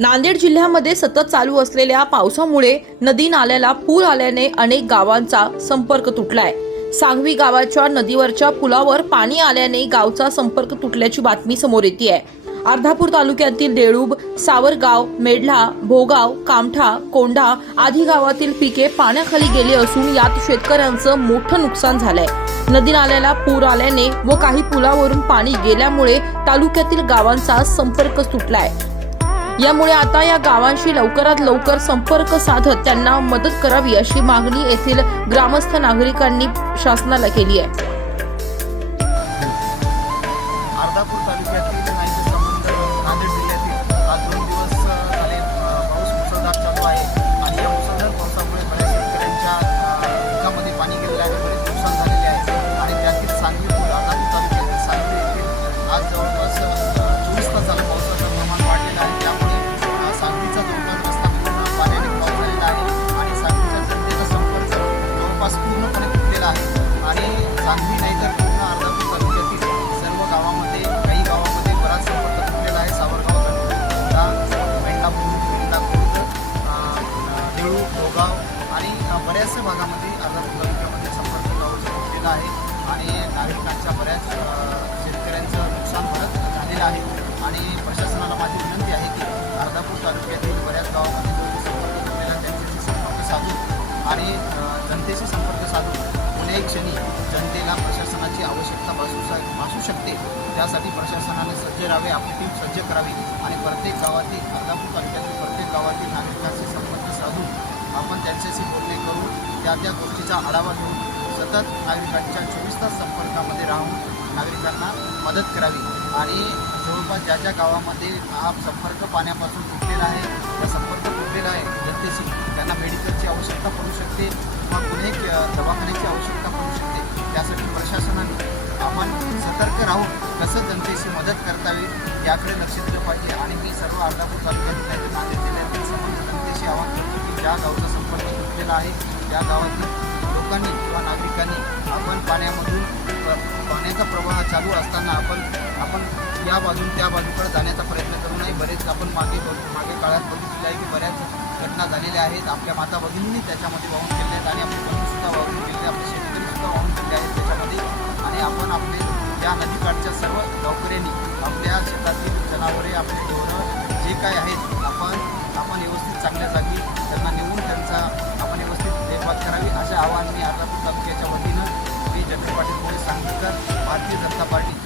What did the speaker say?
नांदेड जिल्ह्यामध्ये सतत चालू असलेल्या पावसामुळे नदी नाल्याला पूर आल्याने अनेक गावांचा संपर्क तुटलाय. सांगवी गावाच्या नदीवरच्या पुलावर पाणी आल्याने गावचा संपर्क तुटल्याची बातमी समोर येते अर्धापूर तालुक्यातील देळूब सावरगाव मेढला भोगाव कामठा कोंढा आदी गावातील पिके पाण्याखाली गेली असून यात शेतकऱ्यांचं मोठं नुकसान झालंय. नदी नाल्याला पूर आल्याने व काही पुलावरून पाणी गेल्यामुळे तालुक्यातील गावांचा संपर्क तुटलाय. यामुळे आता या गावांशी लवकरात लवकर संपर्क साधत त्यांना मदत करावी अशी मागणी येथील ग्रामस्थ नागरिकांनी शासनाला केली आहे. अर्धापूर तालुक्यातील पूर्णपणे तुटलेला आहे. आणि सांगली नाही तर पूर्ण अर्धापूर तालुक्यातील सर्व गावामध्ये काही गावामध्ये बराच संपर्क तुटलेला आहे. सावरगाव गंगा मेंढापूर मेंढापूर देऊळ आणि बऱ्याचशा भागामध्ये अर्धापूर तालुक्यामध्ये संपर्क गाव तुटलेला आहे. आणि नागरिकांच्या बऱ्याच शेतकऱ्यांचं नुकसान बरंच झालेलं आहे. आणि प्रशासनाला माझी विनंती आहे की अर्धापूर तालुक्यातील बऱ्याच गावामध्ये आणि जनतेशी संपर्क साधून कुणीही क्षणी जनतेला प्रशासनाची आवश्यकता भासू भासू शकते. त्यासाठी प्रशासनाने सज्ज राहावे आपली टीम सज्ज करावी आणि प्रत्येक गावातील अर्धापूर तालुक्यातील प्रत्येक गावातील नागरिकांशी संपर्क साधून आपण त्यांच्याशी बोलणे करून त्या त्या गोष्टीचा आढावा घेऊन सतत नागरिकांच्या चोवीस तास संपर्कामध्ये राहून नागरिकांना मदत करावी. आणि जवळपास ज्या ज्या गावामध्ये हा संपर्क पाण्यापासून तुटलेला आहे त्या संपर्क कसं जनतेशी मदत करता येईल याकडे लक्ष दिलं पाहिजे आणि मी सर्व अर्धापूर तालुक्यातील नाही तर नांदेड जनतेशी आवाहन करतो की ज्या गावचा संपर्क तुटलेला आहे त्या गावातील लोकांनी किंवा नागरिकांनी आपण पाण्यामधून पाण्याचा प्रवाह चालू असताना आपण आपण या बाजून त्या बाजूकडे जाण्याचा प्रयत्न करू नये. बरेच आपण मागे मागे काळात बघितले आहे की बऱ्याच घटना झालेल्या आहेत. आपल्या माता भगिनींनी त्याच्यामध्ये वाहून गेल्या आहेत आणि आपण या नदीकाठच्या सर्व गावकऱ्यांनी आपल्या शेतातील जनावरे आपली ढोरं जे काय आहेत आपण आपण व्यवस्थित चांगल्या जागी त्यांना नेऊन त्यांचा आपण व्यवस्थित देखभाल करावी असे आवाहन मी अर्धापूर तालुक्याच्या वतीनं मी जगदीश पाटील पोलीस सांगलीकर भारतीय जनता पार्टी